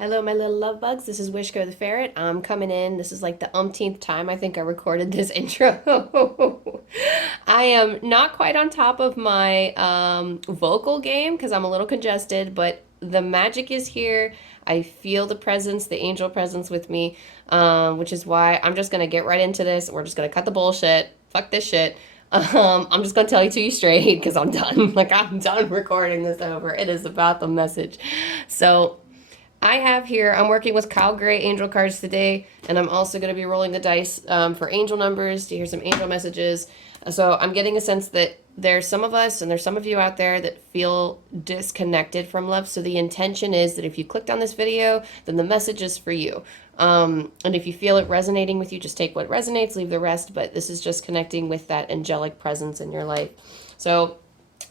Hello, my little love bugs. This is Wishko the Ferret. I'm coming in. This is like the umpteenth time I think I recorded this intro. I am not quite on top of my vocal game because I'm a little congested, but the magic is here. I feel the presence, the angel presence with me, which is why I'm just going to get right into this. We're just going to cut the bullshit. Fuck this shit. I'm just going to tell you to you straight because I'm done. Like, I'm done recording this over. It is about the message. So, I have here, I'm working with Kyle Gray angel cards today, and I'm also going to be rolling the dice for angel numbers to hear some angel messages. So I'm getting a sense that there's some of us and there's some of you out there that feel disconnected from love. So the intention is that if you clicked on this video, then the message is for you. And if you feel it resonating with you, just take what resonates, leave the rest. But this is just connecting with that angelic presence in your life. So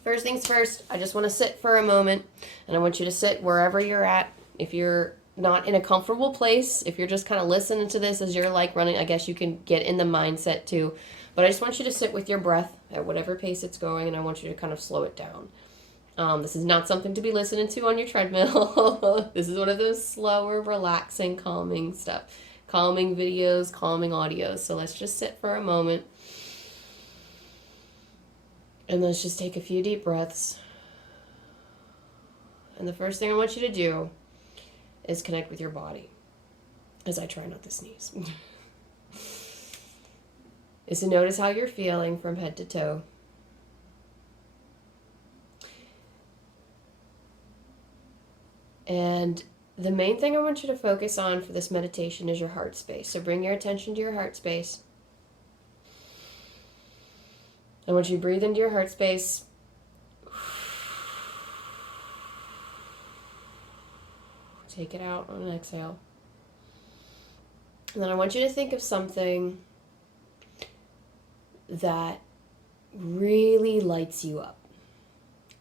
first things first, I just want to sit for a moment, and I want you to sit wherever you're at. If you're not in a comfortable place, if you're just kind of listening to this as you're like running, I guess you can get in the mindset too. But I just want you to sit with your breath at whatever pace it's going, and I want you to kind of slow it down. This is not something to be listening to on your treadmill. This is one of those slower, relaxing, calming stuff. Calming videos, calming audios. So let's just sit for a moment. And let's just take a few deep breaths. And the first thing I want you to do is connect with your body, as I try not to sneeze. Is to notice how you're feeling from head to toe. And the main thing I want you to focus on for this meditation is your heart space. So bring your attention to your heart space. I want you to breathe into your heart space. Take it out on an exhale. And then I want you to think of something that really lights you up.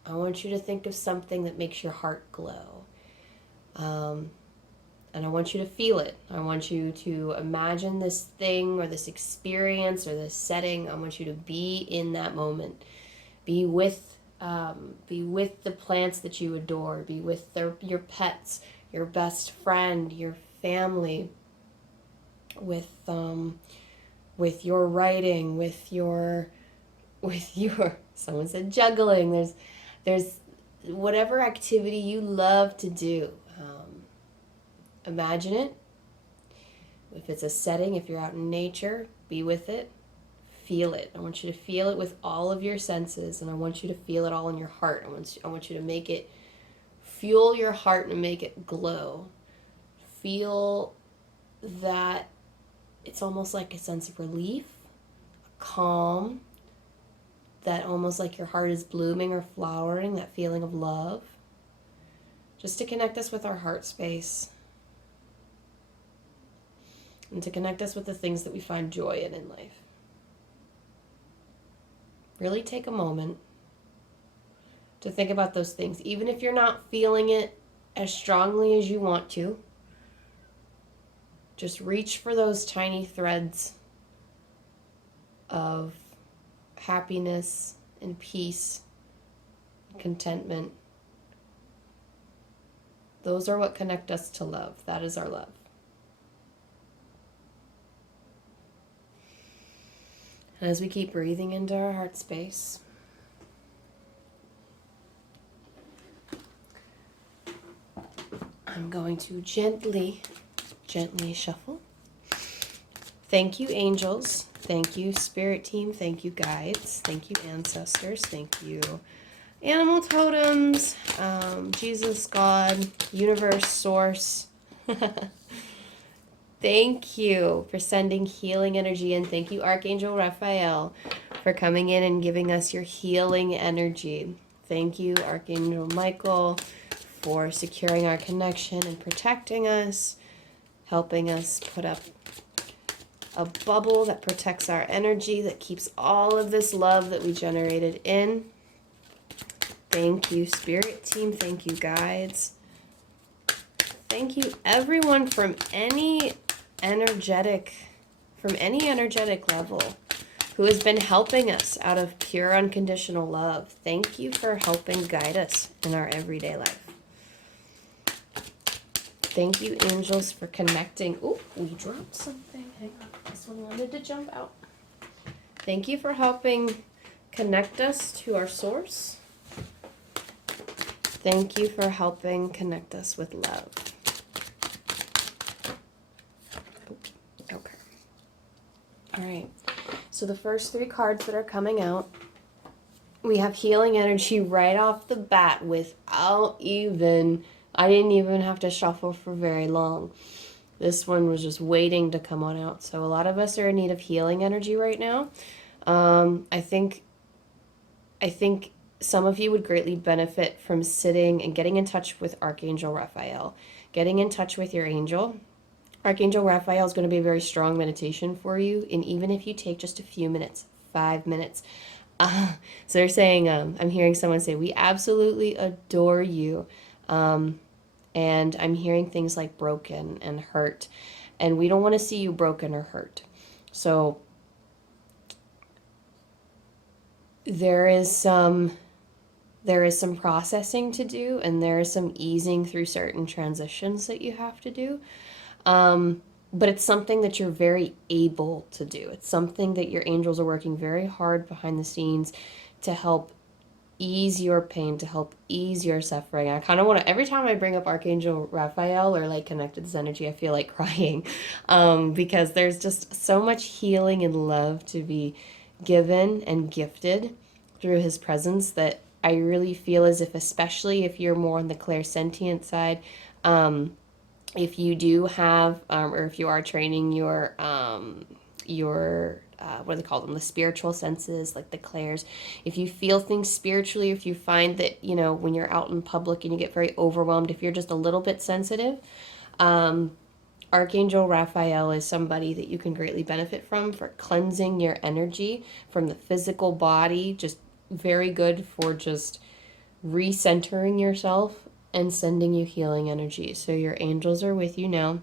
I want you to think of something that makes your heart glow. And I want you to feel it. I want you to imagine this thing or this experience or this setting. I want you to be in that moment. Be with the plants that you adore. Be with your pets, your best friend, your family, with your writing, with your someone said juggling. There's whatever activity you love to do. Imagine it. If it's a setting, if you're out in nature, be with it. Feel it. I want you to feel it with all of your senses, and I want you to feel it all in your heart. I want you to make it fuel your heart and make it glow. Feel that it's almost like a sense of relief, a calm, that almost like your heart is blooming or flowering, that feeling of love. Just to connect us with our heart space. And to connect us with the things that we find joy in life. Really take a moment to think about those things. Even if you're not feeling it as strongly as you want to, just reach for those tiny threads of happiness and peace, contentment. Those are what connect us to love. That is our love. And as we keep breathing into our heart space, I'm going to gently shuffle. Thank you, angels. Thank you, spirit team. Thank you, guides. Thank you, ancestors. Thank you, animal totems, Jesus, God, universe, source. Thank you for sending healing energy in. Thank you, Archangel Raphael, for coming in and giving us your healing energy. Thank you, Archangel Michael, for securing our connection and protecting us, helping us put up a bubble that protects our energy, that keeps all of this love that we generated in. Thank you, spirit team. Thank you, guides. Thank you, everyone from any energetic level who has been helping us out of pure unconditional love. Thank you for helping guide us in our everyday life. Thank you, angels, for connecting. Oh, we dropped something. Hang on. This one wanted to jump out. Thank you for helping connect us to our source. Thank you for helping connect us with love. Okay. All right. So the first 3 cards that are coming out, we have healing energy right off the bat I didn't even have to shuffle for very long. This one was just waiting to come on out. So a lot of us are in need of healing energy right now. I think some of you would greatly benefit from sitting and getting in touch with Archangel Raphael, getting in touch with your angel. Archangel Raphael is going to be a very strong meditation for you, and even if you take just a few minutes, 5 minutes. So they're saying, I'm hearing someone say, we absolutely adore you. And I'm hearing things like broken and hurt, and we don't want to see you broken or hurt. So there is some processing to do, and there is some easing through certain transitions that you have to do. But it's something that you're very able to do. It's something that your angels are working very hard behind the scenes to help ease your pain, to help ease your suffering. I kind of want to, every time I bring up Archangel Raphael or like connected this energy, I feel like crying, because there's just so much healing and love to be given and gifted through his presence that I really feel as if, especially if you're more on the clairsentient side, if you do have, or if you are training your what do they call them? The spiritual senses, like the clairs. If you feel things spiritually, if you find that, when you're out in public and you get very overwhelmed, if you're just a little bit sensitive, Archangel Raphael is somebody that you can greatly benefit from for cleansing your energy from the physical body. Just very good for just recentering yourself and sending you healing energy. So your angels are with you now.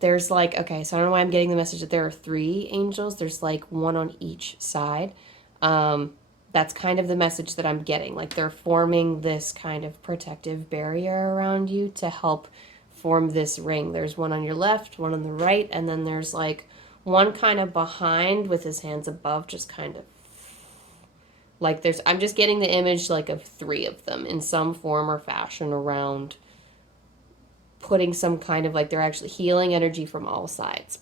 There's so I don't know why I'm getting the message that there are 3 angels. There's like 1 on each side. That's kind of the message that I'm getting. Like they're forming this kind of protective barrier around you to help form this ring. There's 1 on your left, 1 on the right, and then there's like 1 kind of behind with his hands above, just kind of like I'm just getting the image like of 3 of them in some form or fashion around, putting some kind of like they're actually healing energy from all sides.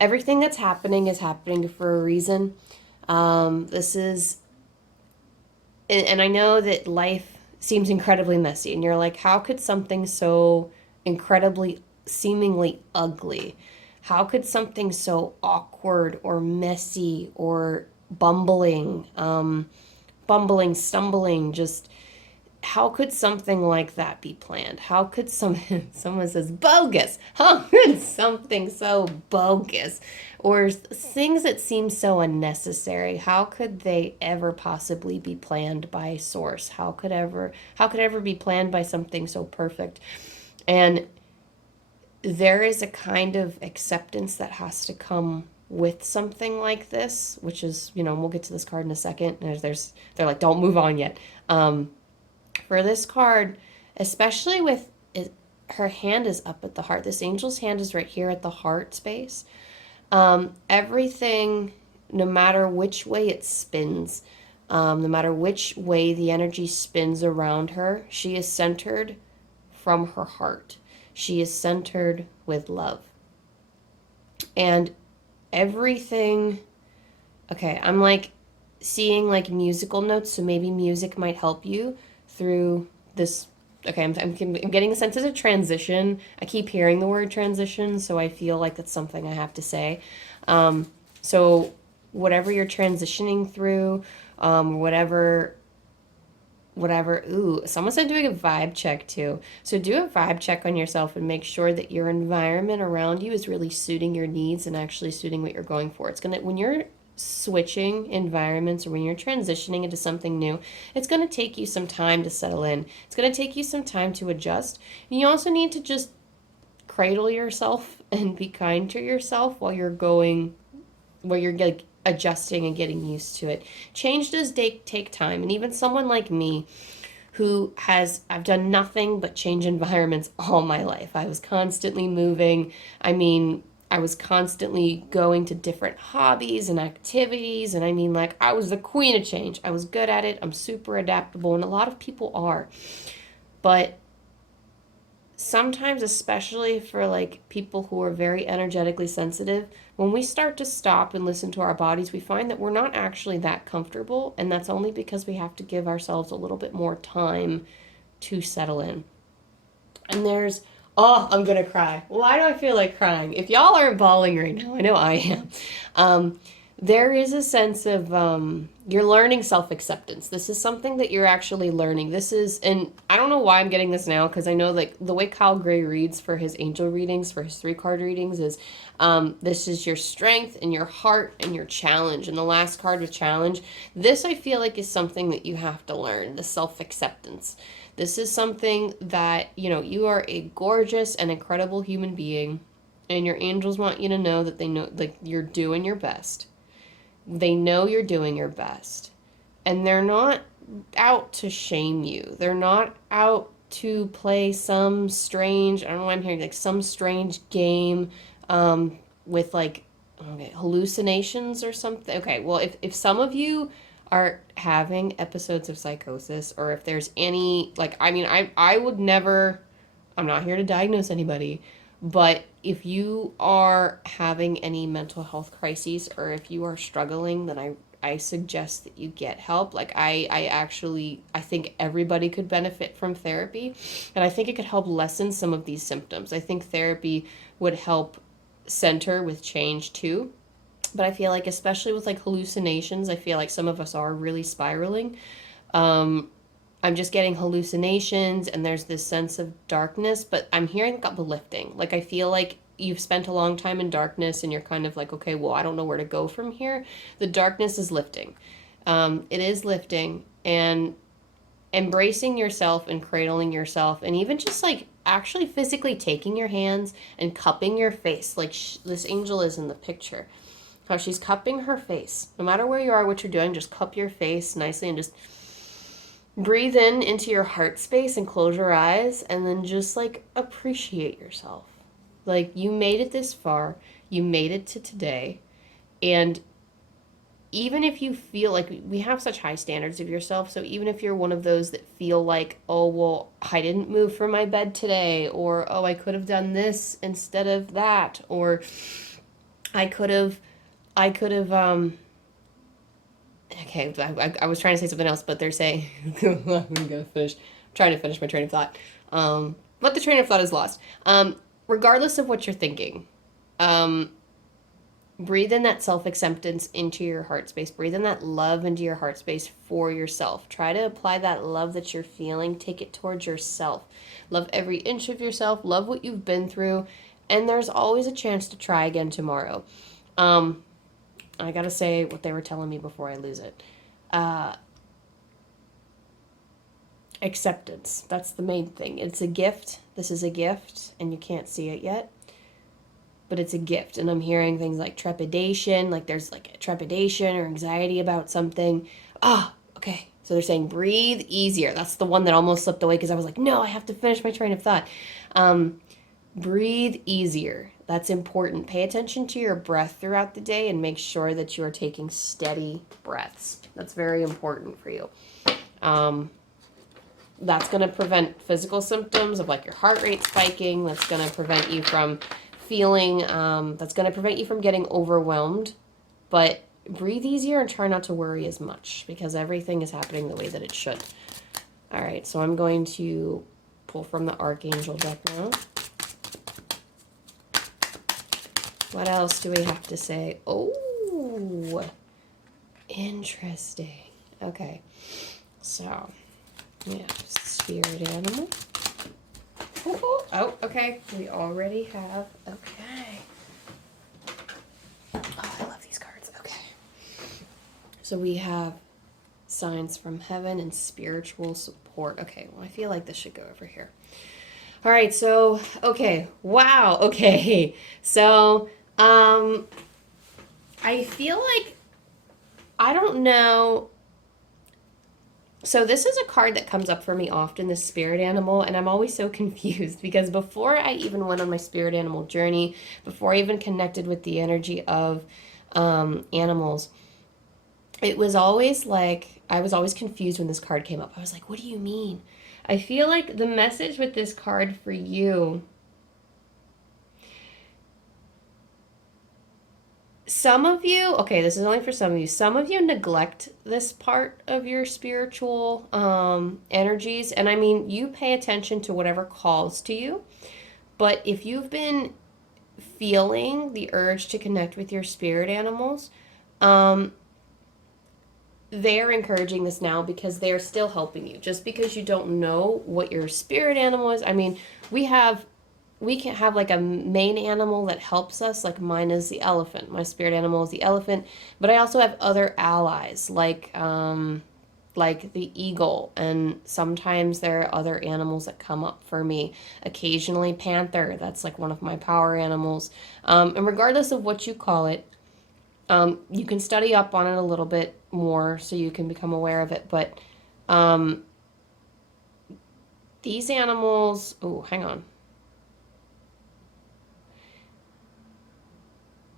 Everything that's happening is happening for a reason. This is, and I know that life seems incredibly messy, and you're like, how could something so incredibly, seemingly ugly, how could something so awkward or messy or bumbling, stumbling, just how could something like that be planned? How could someone says bogus? How could something so bogus or things that seem so unnecessary? How could they ever possibly be planned by source? How could ever be planned by something so perfect? And there is a kind of acceptance that has to come with something like this, which is, we'll get to this card in a second. They're like, don't move on yet. For this card, especially with it, her hand is up at the heart. This angel's hand is right here at the heart space. Everything, no matter which way it spins, no matter which way the energy spins around her, she is centered from her heart. She is centered with love. And everything, okay, I'm like seeing like musical notes, so maybe music might help you through this. Okay, I'm getting a sense of a transition. I keep hearing the word transition, so I feel like that's something I have to say. So whatever you're transitioning through, whatever, ooh, someone said doing a vibe check too. So do a vibe check on yourself and make sure that your environment around you is really suiting your needs and actually suiting what you're going for. When you're switching environments or when you're transitioning into something new, it's going to take you some time to settle in. It's going to take you some time to adjust. And you also need to just cradle yourself and be kind to yourself while you're like adjusting and getting used to it. Change does take time. And even someone like me I've done nothing but change environments all my life. I was constantly moving. I mean, I was constantly going to different hobbies and activities. And I mean, like, I was the queen of change. I was good at it. I'm super adaptable. And a lot of people are. But sometimes, especially for like people who are very energetically sensitive, when we start to stop and listen to our bodies, we find that we're not actually that comfortable. And that's only because we have to give ourselves a little bit more time to settle in. And oh, I'm gonna cry. Why do I feel like crying? If y'all aren't bawling right now, I know I am. Um, there is a sense of you're learning self-acceptance. This is something that you're actually learning. And I don't know why I'm getting this now, because I know like the way Kyle Gray reads for his angel readings, for his 3-card readings, is this is your strength and your heart and your challenge. And the last card was challenge. This I feel like is something that you have to learn, the self-acceptance. This is something that, you are a gorgeous and incredible human being, and your angels want you to know that they know, like, you're doing your best. They know you're doing your best. And they're not out to shame you. They're not out to play some strange, I don't know why I'm hearing, like, some strange game with, like, okay, hallucinations or something. Okay, well, if some of you are having episodes of psychosis, or if there's any, like, I mean, I would never, I'm not here to diagnose anybody, but if you are having any mental health crises, or if you are struggling, then I suggest that you get help. Like, I think everybody could benefit from therapy, and I think it could help lessen some of these symptoms. I think therapy would help center with change too. But I feel like, especially with like hallucinations, I feel like some of us are really spiraling. Um, I'm just getting hallucinations, and there's this sense of darkness, but I'm hearing uplifting. Like, I feel like you've spent a long time in darkness, and you're kind of like, okay, well, I don't know where to go from here. The darkness is lifting. It is lifting, and embracing yourself and cradling yourself, and even just like actually physically taking your hands and cupping your face, like this angel is in the picture. How she's cupping her face. No matter where you are, what you're doing, just cup your face nicely and just breathe in into your heart space and close your eyes, and then just like appreciate yourself. Like, you made it this far, you made it to today, and even if you feel like, we have such high standards of yourself, so even if you're one of those that feel like, oh, well, I didn't move from my bed today, or oh, I could have done this instead of that, or I could have okay, I was trying to say something else, but they're saying, I'm trying to finish my train of thought. But the train of thought is lost. Regardless of what you're thinking, breathe in that self-acceptance into your heart space. Breathe in that love into your heart space for yourself. Try to apply that love that you're feeling. Take it towards yourself. Love every inch of yourself. Love what you've been through. And there's always a chance to try again tomorrow. I gotta say what they were telling me before I lose it. Acceptance. That's the main thing. It's a gift. This is a gift, and you can't see it yet. But it's a gift. And I'm hearing things like trepidation, like there's like a trepidation or anxiety about something. Okay. So they're saying breathe easier. That's the one that almost slipped away, because I was like, no, I have to finish my train of thought. Breathe easier. That's important. Pay attention to your breath throughout the day, and make sure that you are taking steady breaths. That's very important for you. That's going to prevent physical symptoms of like your heart rate spiking. That's going to prevent you from that's going to prevent you from getting overwhelmed. But breathe easier and try not to worry as much, because everything is happening the way that it should. All right, so I'm going to pull from the Archangel deck now. What else do we have to say? Oh, interesting. Okay, so yeah, spirit animal. Oh, okay. We already have. Okay. Oh, I love these cards. Okay. So we have signs from heaven and spiritual support. Okay, well, I feel like this should go over here. All right, so, okay. Wow, okay. So, I feel like, I don't know. So this is a card that comes up for me often, this spirit animal, and I'm always so confused because before I even went on my spirit animal journey, before I even connected with the energy of animals, it was always like I was always confused when this card came up. I was like, what do you mean? I feel like the message with this card for you, some of you, okay, this is only for some of you neglect this part of your spiritual energies. And I mean, you pay attention to whatever calls to you. But if you've been feeling the urge to connect with your spirit animals, um, they're encouraging this now because they're still helping you. Just because you don't know what your spirit animal is, I mean, we have we can have like a main animal that helps us. Like mine is the elephant. My spirit animal is the elephant, but I also have other allies like the eagle, and sometimes there are other animals that come up for me. Occasionally panther, that's like one of my power animals. And regardless of what you call it, you can study up on it a little bit more so you can become aware of it. But um, these animals, oh, hang on.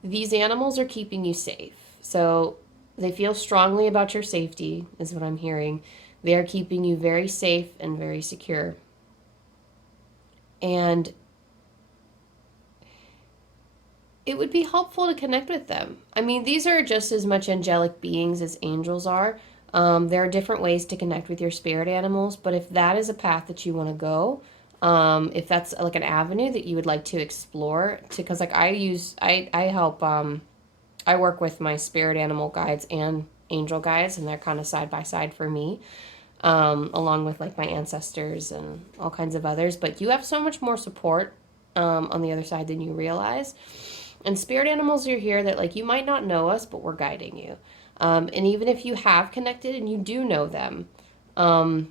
These animals are keeping you safe. So they feel strongly about your safety, is what I'm hearing. They are keeping you very safe and very secure. And it would be helpful to connect with them. I mean, these are just as much angelic beings as angels are. There are different ways to connect with your spirit animals, but if that is a path that you want to go, if that's like an avenue that you would like to explore, because like I help, I work with my spirit animal guides and angel guides, and they're kind of side by side for me, along with like my ancestors and all kinds of others. But you have so much more support on the other side than you realize. And spirit animals are here that like you might not know us, but we're guiding you. And even if you have connected and you do know them, um,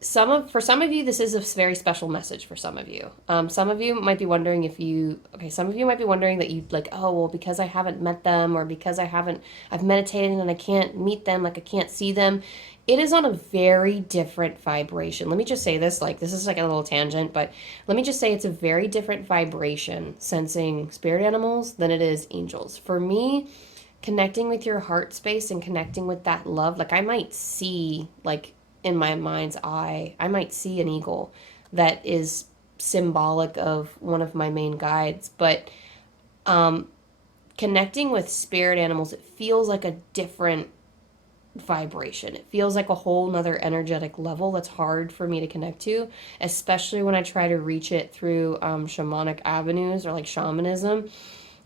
for some of you this is a very special message. For some of you might be wondering if you okay some of you might be wondering that you like, oh well, because I haven't met them, or because I've meditated and I can't meet them, like I can't see them. It is on a very different vibration. Let me just say this, like this is like a little tangent, but let me just say it's a very different vibration sensing spirit animals than it is angels. For me, connecting with your heart space and connecting with that love, like I might see, like in my mind's eye, I might see an eagle that is symbolic of one of my main guides. But um, connecting with spirit animals, it feels like a different vibration. It feels like a whole nother energetic level that's hard for me to connect to, especially when I try to reach it through shamanic avenues or like shamanism.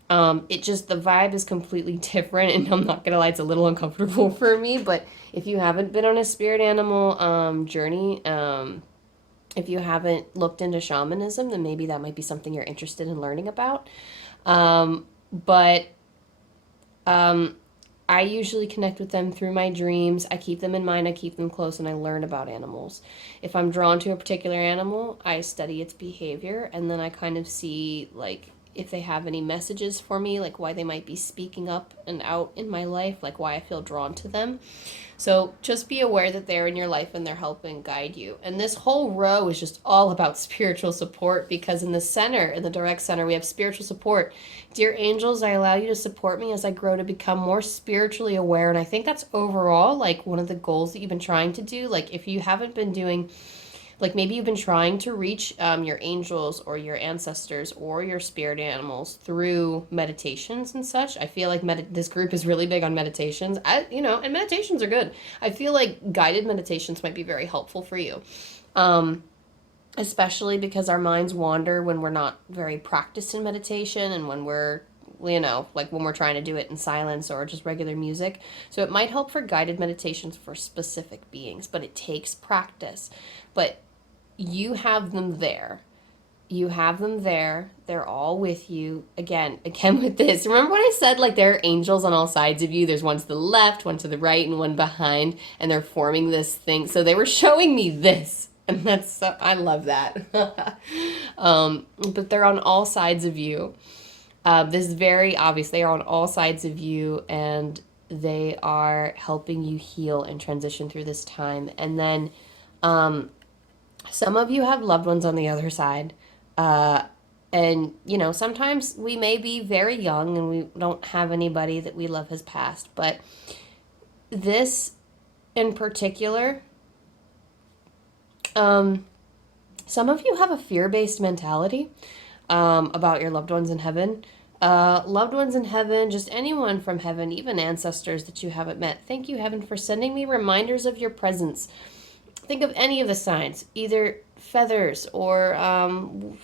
It just, the vibe is completely different, and I'm not gonna lie, it's a little uncomfortable for me. But if you haven't been on a spirit animal journey, if you haven't looked into shamanism, then maybe that might be something you're interested in learning about. But I usually connect with them through my dreams. I keep them in mind, I keep them close, and I learn about animals. If I'm drawn to a particular animal, I study its behavior, and then I kind of see, like, if they have any messages for me, like why they might be speaking up and out in my life, like why I feel drawn to them. So just be aware that they're in your life and they're helping guide you. And this whole row is just all about spiritual support, because in the center, in the direct center, we have spiritual support. Dear angels, I allow you to support me as I grow to become more spiritually aware. And I think that's overall like one of the goals that you've been trying to do. Like if you haven't been doing, like maybe you've been trying to reach your angels or your ancestors or your spirit animals through meditations and such. I feel like this group is really big on meditations. And meditations are good. I feel like guided meditations might be very helpful for you. Especially because our minds wander when we're not very practiced in meditation, and when we're like when we're trying to do it in silence or just regular music. So it might help for guided meditations for specific beings, but it takes practice. But you have them there. You have them there. They're all with you. Again with this. Remember when I said like there are angels on all sides of you? There's one to the left, one to the right, and one behind, and they're forming this thing. So they were showing me this. And that's so, I love that. But they're on all sides of you. This is very obvious. They are on all sides of you, and they are helping you heal and transition through this time. And then um, some of you have loved ones on the other side. Uh, and, sometimes we may be very young and we don't have anybody that we love has passed. But this in particular, um, some of you have a fear-based mentality about your loved ones in heaven. Loved ones in heaven, just anyone from heaven, even ancestors that you haven't met. Thank you, heaven, for sending me reminders of your presence. Think of any of the signs, either feathers or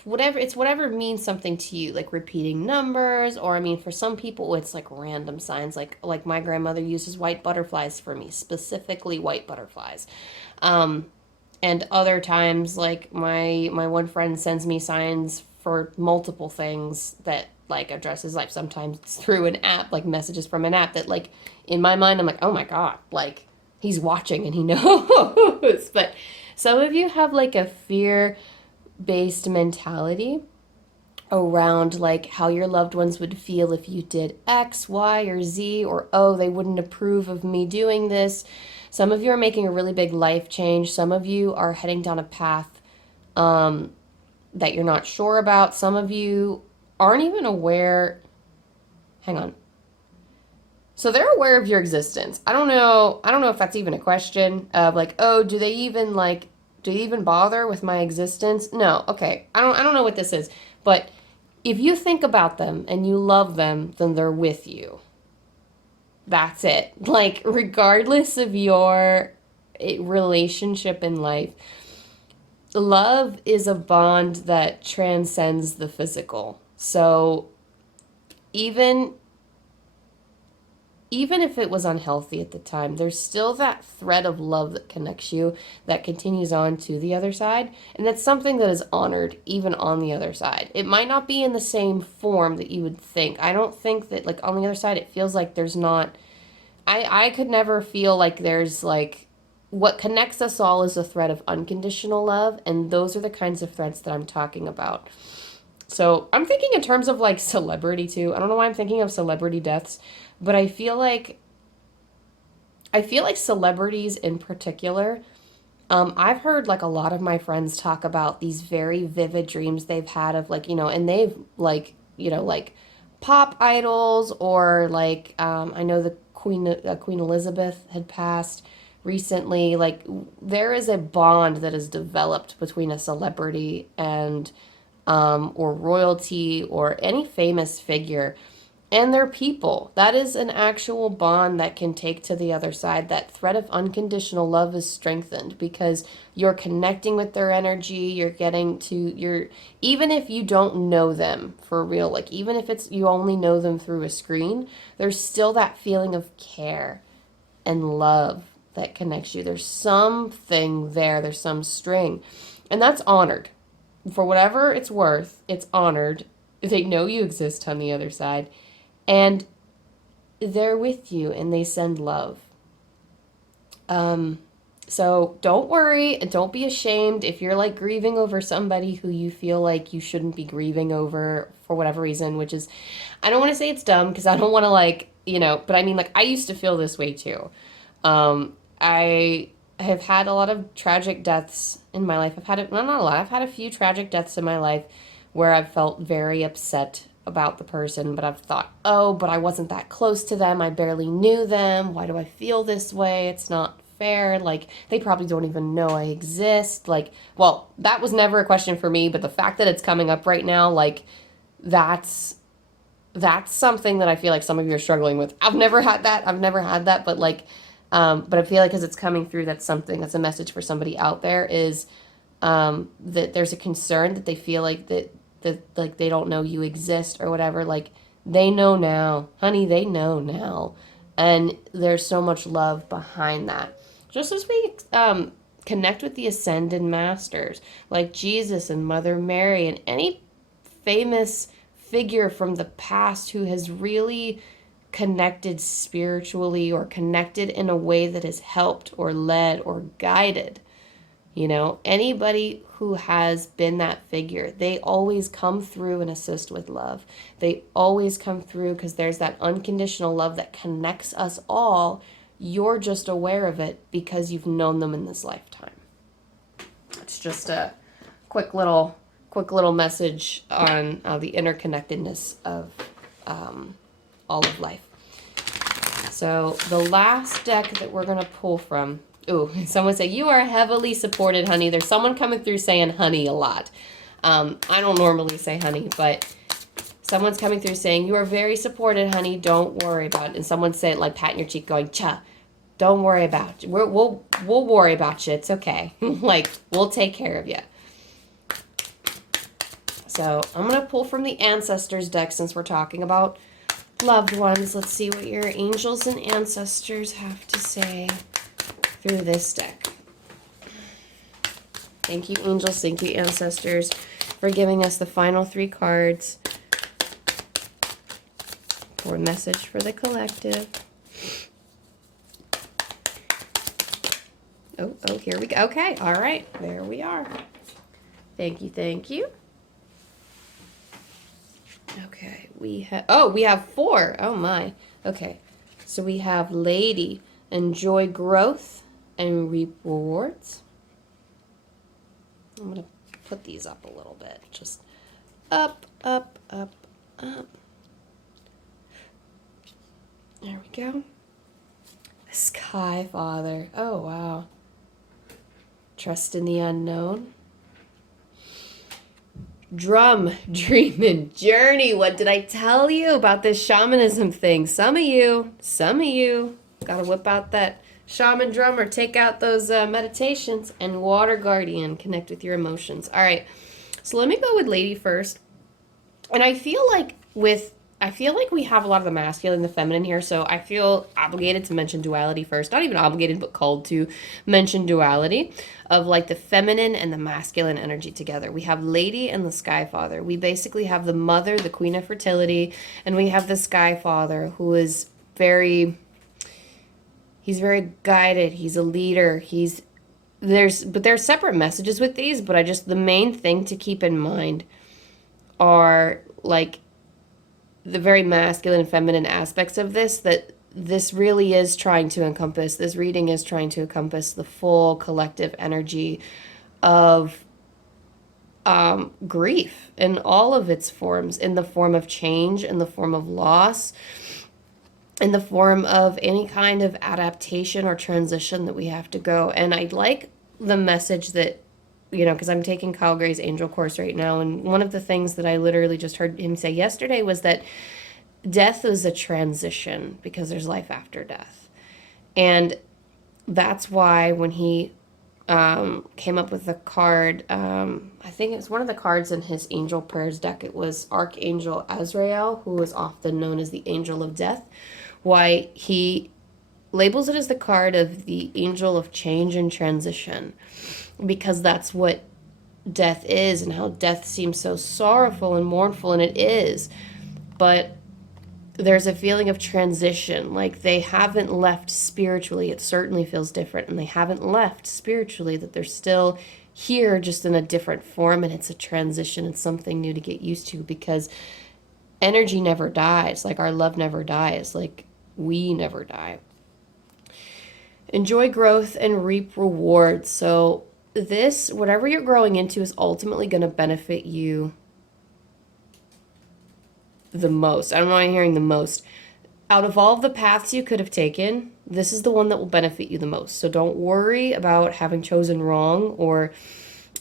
whatever. It's whatever means something to you, like repeating numbers, or I mean, for some people, it's like random signs. Like my grandmother uses white butterflies for me, specifically white butterflies. Um, and other times, like my one friend sends me signs for multiple things that like addresses life. Sometimes it's through an app, like messages from an app that like in my mind I'm like, oh my god, like he's watching and he knows. But some of you have like a fear based mentality around like how your loved ones would feel if you did X, Y, or Z, or oh, they wouldn't approve of me doing this. Some of you are making a really big life change. Some of you are heading down a path um, that you're not sure about. Some of you aren't even aware. Hang on. So they're aware of your existence. I don't know. I don't know if that's even a question of like, oh, do they even bother with my existence? No. Okay. I don't know what this is. But if you think about them and you love them, then they're with you. That's it. Like, regardless of your relationship in life, love is a bond that transcends the physical. So even even if it was unhealthy at the time, there's still that thread of love that connects you that continues on to the other side. And that's something that is honored even on the other side. It might not be in the same form that you would think. I don't think that, like, on the other side, it feels like there's not. I could never feel like there's, like, what connects us all is a thread of unconditional love. And those are the kinds of threads that I'm talking about. So I'm thinking in terms of, like, celebrity, too. I don't know why I'm thinking of celebrity deaths. But I feel like celebrities in particular, I've heard like a lot of my friends talk about these very vivid dreams they've had of like, and they've like, like pop idols or like, I know the Queen Elizabeth had passed recently. Like there is a bond that is developed between a celebrity and, or royalty or any famous figure and they're people. That is an actual bond that can take to the other side. That thread of unconditional love is strengthened because you're connecting with their energy. You're getting to even if you don't know them for real, like even if it's you only know them through a screen, there's still that feeling of care and love that connects you. There's something there. There's some string. And that's honored. For whatever it's worth, it's honored. They know you exist on the other side. And they're with you and they send love. So don't worry and don't be ashamed if you're like grieving over somebody who you feel like you shouldn't be grieving over for whatever reason, which is, I don't want to say it's dumb because I don't want to like, but I mean like I used to feel this way too. I have had a lot of tragic deaths in my life. Well, not a lot. I've had a few tragic deaths in my life where I've felt very upset about the person, but I've thought, oh, but I wasn't that close to them. I barely knew them. Why do I feel this way? It's not fair. Like, they probably don't even know I exist. Like, well, that was never a question for me, but the fact that it's coming up right now, like, that's something that I feel like some of you are struggling with. I've never had that, but like, but I feel like as it's coming through, that's a message for somebody out there is, that there's a concern that they feel like that like they don't know you exist or whatever. Like they know now, honey, they know now. And there's so much love behind that. Just as we connect with the ascended masters like Jesus and Mother Mary and any famous figure from the past who has really connected spiritually or connected in a way that has helped or led or guided, Anybody who has been that figure, they always come through and assist with love. They always come through because there's that unconditional love that connects us all. You're just aware of it because you've known them in this lifetime. It's just a quick little message on the interconnectedness of all of life. So the last deck that we're going to pull from, someone said, you are heavily supported, honey. There's someone coming through saying honey a lot. I don't normally say honey, but someone's coming through saying, you are very supported, honey. Don't worry about it. And someone said, like, patting your cheek going, cha, don't worry about it. We'll worry about you. It's okay. Like, we'll take care of you. So I'm going to pull from the Ancestors deck since we're talking about loved ones. Let's see what your angels and ancestors have to say through this deck. Thank you, angels. Thank you, ancestors, for giving us the final 3 cards for a message for the collective. Oh, here we go. Okay, all right. There we are. Thank you, thank you. Okay, we have 4. Oh my. Okay, so we have Lady, enjoy growth and reap rewards. I'm going to put these up a little bit. Just up, up, up, up. There we go. Sky Father. Oh, wow. Trust in the unknown. Drum, dream, and journey. What did I tell you about this shamanism thing? Some of you gotta whip out that shaman drum or take out those meditations. And Water Guardian, connect with your emotions. All right, so let me go with Lady first. And I feel like we have a lot of the masculine and the feminine here, so I feel obligated to mention duality first. Not even obligated, but called to mention duality of like the feminine and the masculine energy together. We have Lady and the Sky Father. We basically have the mother, the queen of fertility, and we have the Sky Father, who is he's very guided. He's a leader. There's separate messages with these, but the main thing to keep in mind are like the very masculine and feminine aspects of this, that this really is trying to encompass, this reading is trying to encompass the full collective energy of grief in all of its forms, in the form of change, in the form of loss, in the form of any kind of adaptation or transition that we have to go. And I like the message that, because I'm taking Kyle Gray's Angel course right now, and one of the things that I literally just heard him say yesterday was that death is a transition because there's life after death. And that's why when he came up with the card, I think it's one of the cards in his Angel Prayers deck, it was Archangel Azrael, who is often known as the Angel of Death, why he labels it as the card of the Angel of Change and Transition, because that's what death is, and how death seems so sorrowful and mournful, and it is. But there's a feeling of transition, like they haven't left spiritually. It certainly feels different, and they haven't left spiritually, that they're still here, just in a different form, and it's a transition. It's something new to get used to, because energy never dies, like our love never dies, like we never die. Enjoy growth and reap rewards. So this, whatever you're growing into, is ultimately going to benefit you the most. I don't know why I'm hearing the most. Out of all of the paths you could have taken, this is the one that will benefit you the most. So don't worry about having chosen wrong, or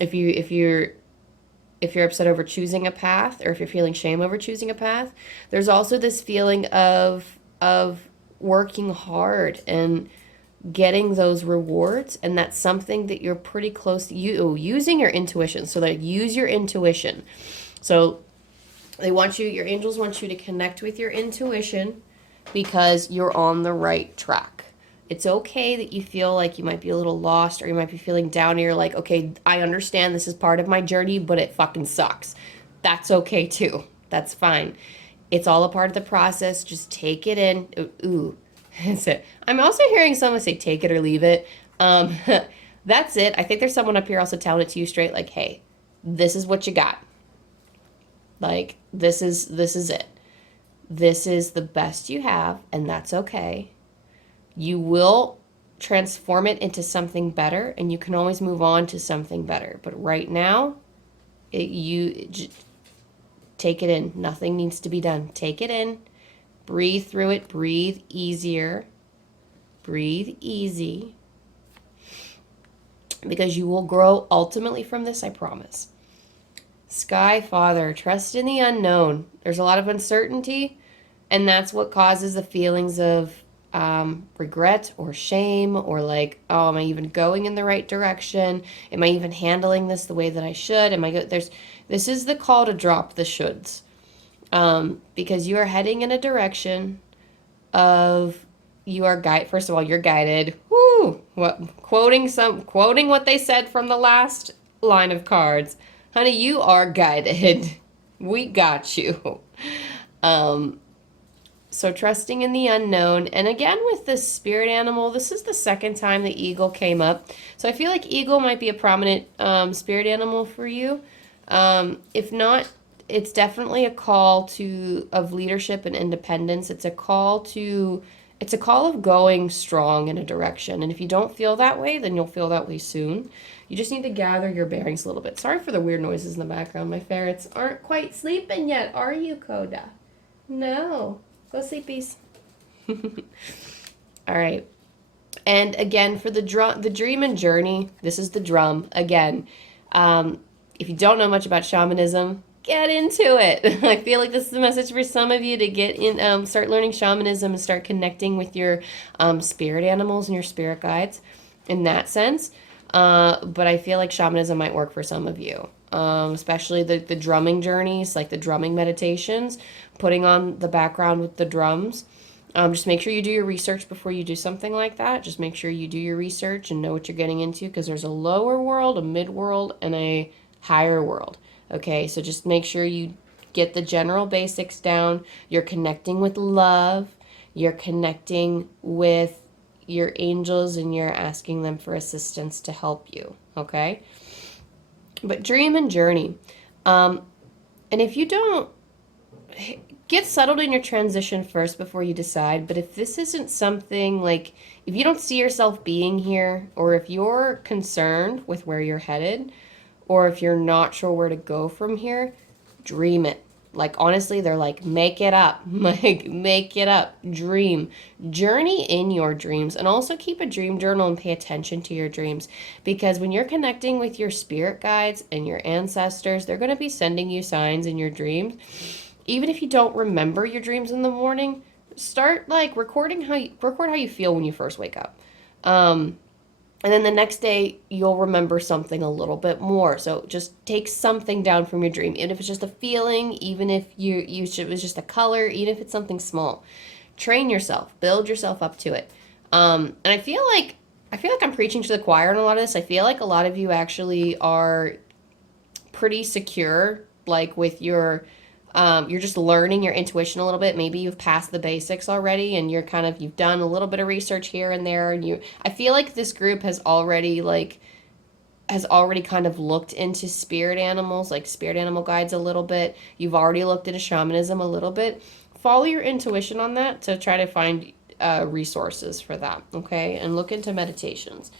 if you're upset over choosing a path, or if you're feeling shame over choosing a path. There's also this feeling of working hard and getting those rewards, and that's something that you're pretty close to using your intuition. So that use your intuition. So your angels want you to connect with your intuition, because you're on the right track. It's okay that you feel like you might be a little lost, or you might be feeling down, and you're like, okay, I understand this is part of my journey, but it fucking sucks. That's okay too. That's fine. It's all a part of the process. Just take it in. Ooh. That's it. I'm also hearing someone say take it or leave it. That's it. I think there's someone up here also telling it to you straight, like, hey, this is what you got. Like, this is it. This is the best you have, and that's okay. You will transform it into something better, and you can always move on to something better. But right now, take it in. Nothing needs to be done. Take it in. Breathe through it. Breathe easier. Breathe easy. Because you will grow ultimately from this, I promise. Sky Father, trust in the unknown. There's a lot of uncertainty, and that's what causes the feelings of regret or shame, or like, oh, am I even going in the right direction? Am I even handling this the way that I should? This is the call to drop the shoulds, because you are heading in a direction of, you are guided. First of all, you're guided. Whoo! Quoting what they said from the last line of cards. Honey, you are guided. We got you. So trusting in the unknown. And again, with the spirit animal, this is the second time the eagle came up. So I feel like eagle might be a prominent spirit animal for you. If not, it's definitely a call of leadership and independence. It's a call of going strong in a direction. And if you don't feel that way, then you'll feel that way soon. You just need to gather your bearings a little bit. Sorry for the weird noises in the background. My ferrets aren't quite sleeping yet, are you, Coda? No. Go sleepies. All right. And again, for the dream and journey, this is the drum. Again, if you don't know much about shamanism, get into it. I feel like this is a message for some of you to get in, start learning shamanism and start connecting with your spirit animals and your spirit guides in that sense. But I feel like shamanism might work for some of you, especially the drumming journeys, like the drumming meditations, putting on the background with the drums. Just make sure you do your research before you do something like that. Just make sure you do your research and know what you're getting into, because there's a lower world, a mid world, and a higher world. Okay, so just make sure you get the general basics down. You're connecting with love. You're connecting with your angels, and you're asking them for assistance to help you, okay? But dream and journey. And if you don't, get settled in your transition first before you decide. But if this isn't something, like, if you don't see yourself being here, or if you're concerned with where you're headed, or if you're not sure where to go from here, dream it. Like, honestly, they're like, make it up. Like, make it up. Dream. Journey in your dreams. And also keep a dream journal and pay attention to your dreams. Because when you're connecting with your spirit guides and your ancestors, they're going to be sending you signs in your dreams. Even if you don't remember your dreams in the morning, start, like, record how you feel when you first wake up. And then the next day, you'll remember something a little bit more. So just take something down from your dream. Even if it's just a feeling, even if it was just a color, even if it's something small. Train yourself. Build yourself up to it. And I feel like I'm preaching to the choir on a lot of this. I feel like a lot of you actually are pretty secure, like, with your... you're just learning your intuition a little bit. Maybe you've passed the basics already, and you've done a little bit of research here and there. And I feel like this group has already kind of looked into spirit animals, like spirit animal guides a little bit. You've already looked into shamanism a little bit. Follow your intuition on that to try to find resources for that, okay? And look into meditations.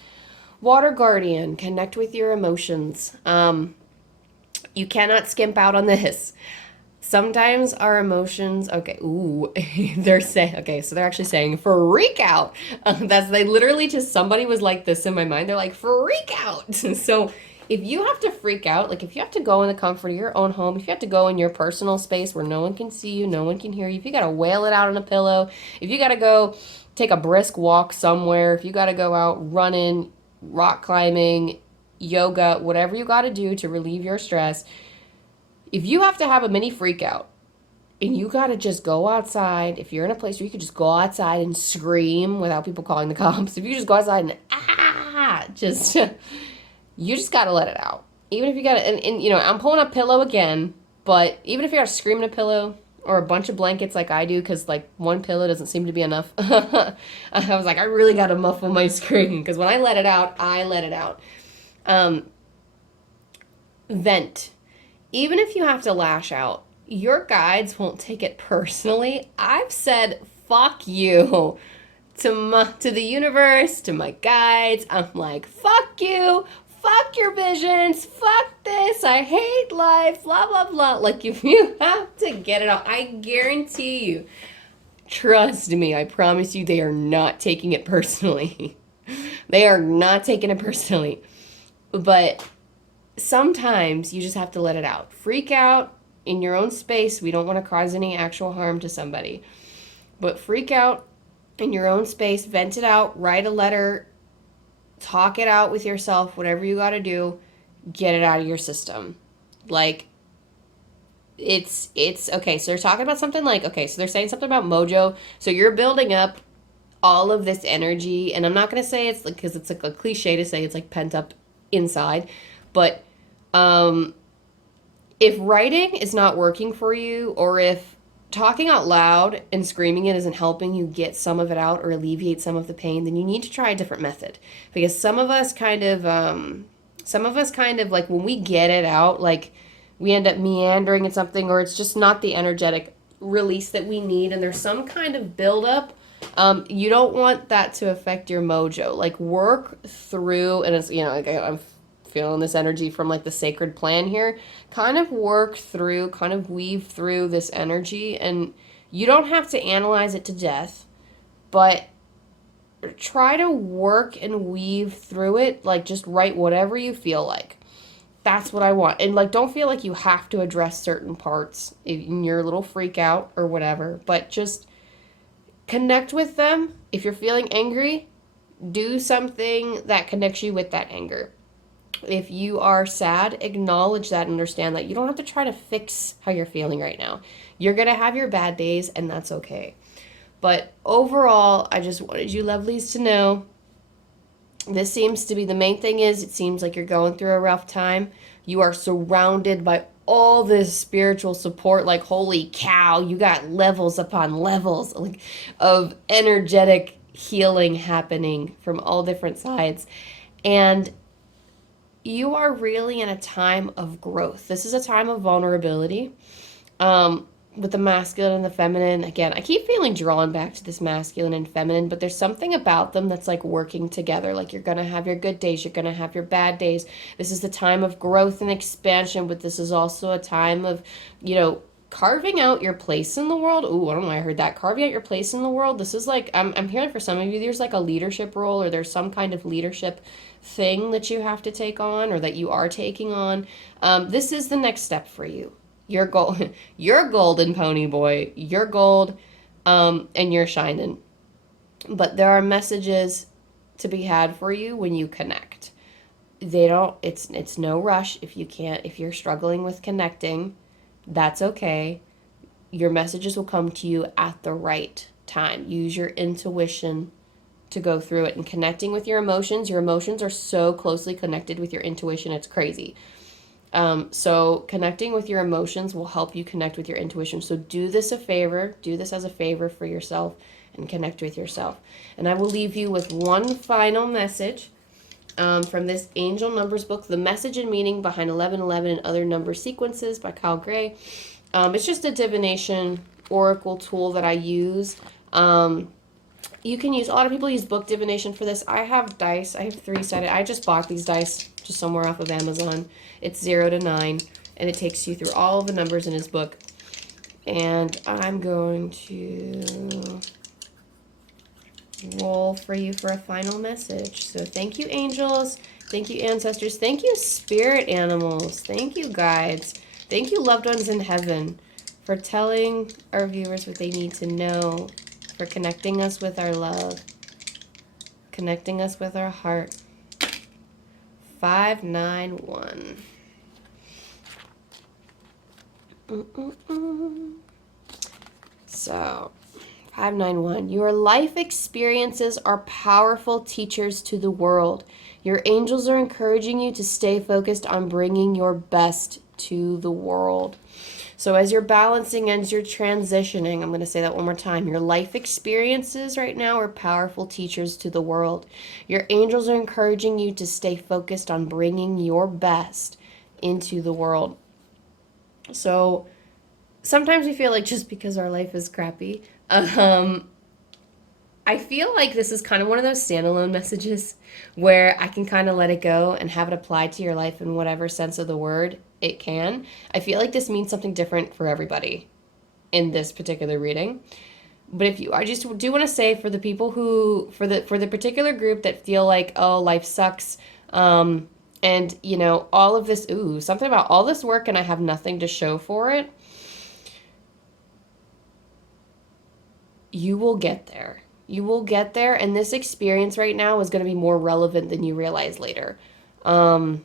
Water Guardian, connect with your emotions. You cannot skimp out on this. Sometimes our emotions, okay, ooh, they're actually saying freak out. They literally just, somebody was like this in my mind. They're like, freak out. So if you have to freak out, like if you have to go in the comfort of your own home, if you have to go in your personal space where no one can see you, no one can hear you, if you got to wail it out on a pillow, if you got to go take a brisk walk somewhere, if you got to go out running, rock climbing, yoga, whatever you got to do to relieve your stress, if you have to have a mini freak out and you got to just go outside, if you're in a place where you could just go outside and scream without people calling the cops, if you just go outside and you just got to let it out. Even if you got to, and I'm pulling a pillow again, but even if you got to scream in a pillow, or a bunch of blankets like I do, because like one pillow doesn't seem to be enough. I was like, I really got to muffle my screaming, because when I let it out, I let it out. Um, Vent. Even if you have to lash out, your guides won't take it personally. I've said fuck you to the universe, to my guides. I'm like, fuck you, fuck your visions, fuck this, I hate life, blah blah blah. Like, if you have to get it out, I guarantee you, trust me, I promise you, they are not taking it personally. They are not taking it personally. But sometimes you just have to let it out. Freak out in your own space. We don't want to cause any actual harm to somebody. But freak out in your own space, vent it out, write a letter, talk it out with yourself, whatever you got to do, get it out of your system. Like, it's okay. So they're talking about something like, okay, so they're saying something about mojo. So you're building up all of this energy, and I'm not going to say it's like, because it's like a cliche to say it's like pent up inside, but if writing is not working for you, or if talking out loud and screaming it isn't helping you get some of it out or alleviate some of the pain, then you need to try a different method. Because some of us kind of like, when we get it out, like, we end up meandering in something, or it's just not the energetic release that we need, and there's some kind of buildup. You don't want that to affect your mojo. Like, work through, and it's, like, I'm feeling this energy from like the sacred plan here. Kind of work through, kind of weave through this energy, and you don't have to analyze it to death, but try to work and weave through it. Like, just write whatever you feel like. That's what I want. And like, don't feel like you have to address certain parts in your little freak out or whatever, but just connect with them. If you're feeling angry, do something that connects you with that anger. If you are sad, acknowledge that and understand that you don't have to try to fix how you're feeling right now. You're going to have your bad days, and that's okay. But overall, I just wanted you lovelies to know, this seems to be the main thing. Is it seems like you're going through a rough time. You are surrounded by all this spiritual support. Like, holy cow, you got levels upon levels, like, of energetic healing happening from all different sides. And you are really in a time of growth. This is a time of vulnerability. With the masculine and the feminine, again, I keep feeling drawn back to this masculine and feminine, but there's something about them that's like working together. Like, you're going to have your good days, you're going to have your bad days. This is the time of growth and expansion, but this is also a time of, carving out your place in the world. Ooh, I don't know why I heard that. Carving out your place in the world. This is like, I'm hearing for some of you, there's like a leadership role, or there's some kind of leadership thing that you have to take on, or that you are taking on. This is the next step for you. You're gold, you're golden, pony boy. You're gold, and you're shining. But there are messages to be had for you when you connect. It's no rush. If you're struggling with connecting, that's okay. Your messages will come to you at the right time. Use your intuition to go through it, and connecting with your emotions. Your emotions are so closely connected with your intuition. It's crazy. So connecting with your emotions will help you connect with your intuition. So do this as a favor for yourself, and connect with yourself. And I will leave you with one final message from this Angel Numbers book, The Message and Meaning Behind 1111 and Other Number Sequences by Kyle Gray. It's just a divination oracle tool that I use. You can use, a lot of people use book divination for this. I have dice. I have 3-sided. I just bought these dice just somewhere off of Amazon. It's 0 to 9, and it takes you through all of the numbers in his book. And I'm going to roll for you for a final message. So thank you, angels. Thank you, ancestors. Thank you, spirit animals. Thank you, guides. Thank you, loved ones in heaven, for telling our viewers what they need to know, for connecting us with our love, connecting us with our heart. 591. So, 591. Your life experiences are powerful teachers to the world. Your angels are encouraging you to stay focused on bringing your best to the world. So as you're balancing, as you're transitioning, I'm going to say that one more time. Your life experiences right now are powerful teachers to the world. Your angels are encouraging you to stay focused on bringing your best into the world. So sometimes we feel like just because our life is crappy, I feel like this is kind of one of those standalone messages where I can kind of let it go and have it apply to your life in whatever sense of the word it can. I feel like this means something different for everybody in this particular reading. But if you, I just do want to say for the people who, for the particular group that feel like, oh, life sucks, and you know, all of this, something about all this work and I have nothing to show for it. You will get there. You will get there, and this experience right now is going to be more relevant than you realize later. And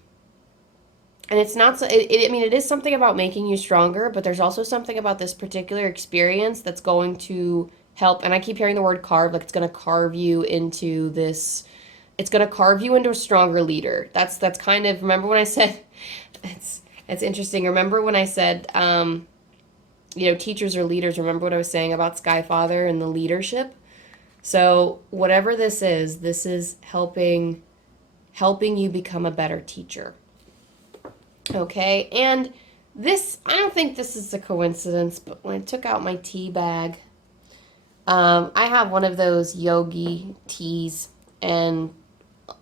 it's not so, I mean, it is something about making you stronger, but there's also something about this particular experience that's going to help. And I keep hearing the word carve, like it's going to carve you into this, it's going to carve you into a stronger leader. That's kind of, remember when I said, it's interesting. Remember when I said, you know, teachers are leaders. Remember what I was saying about Skyfather and the leadership? So whatever this is helping you become a better teacher. Okay, and this, I don't think this is a coincidence, but when I took out my tea bag, I have one of those yogi teas, and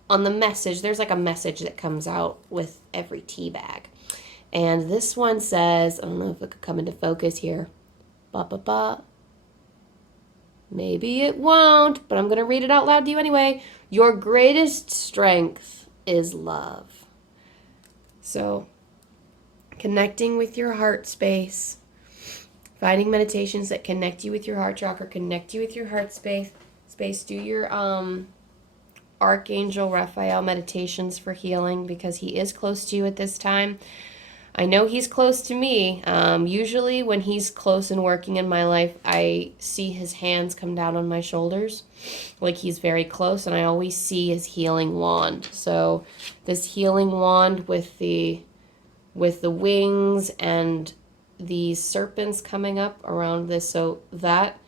on the message, there's like a message that comes out with every tea bag. And this one says, I don't know if it could come into focus here. Ba ba ba. Maybe it won't, but I'm going to read it out loud to you anyway. Your greatest strength is love. So, connecting with your heart space, finding meditations that connect you with your heart chakra, connect you with your heart space. Do your Archangel Raphael meditations for healing, because he is close to you at this time. I know he's close to me. Usually when he's close and working in my life, I see his hands come down on my shoulders, like he's very close, and I always see his healing wand. So this healing wand with the wings and these serpents coming up around this, so that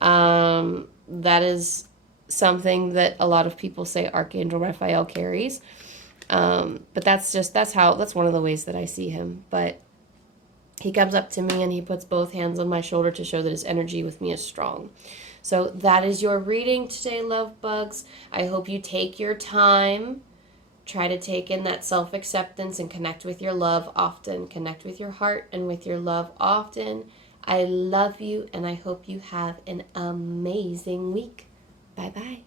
is something that a lot of people say Archangel Raphael carries. But that's one of the ways that I see him. But he comes up to me and he puts both hands on my shoulder to show that his energy with me is strong. So that is your reading today, love bugs. I hope you take your time. Try to take in that self-acceptance and connect with your love often. Connect with your heart and with your love often. I love you, and I hope you have an amazing week. Bye-bye.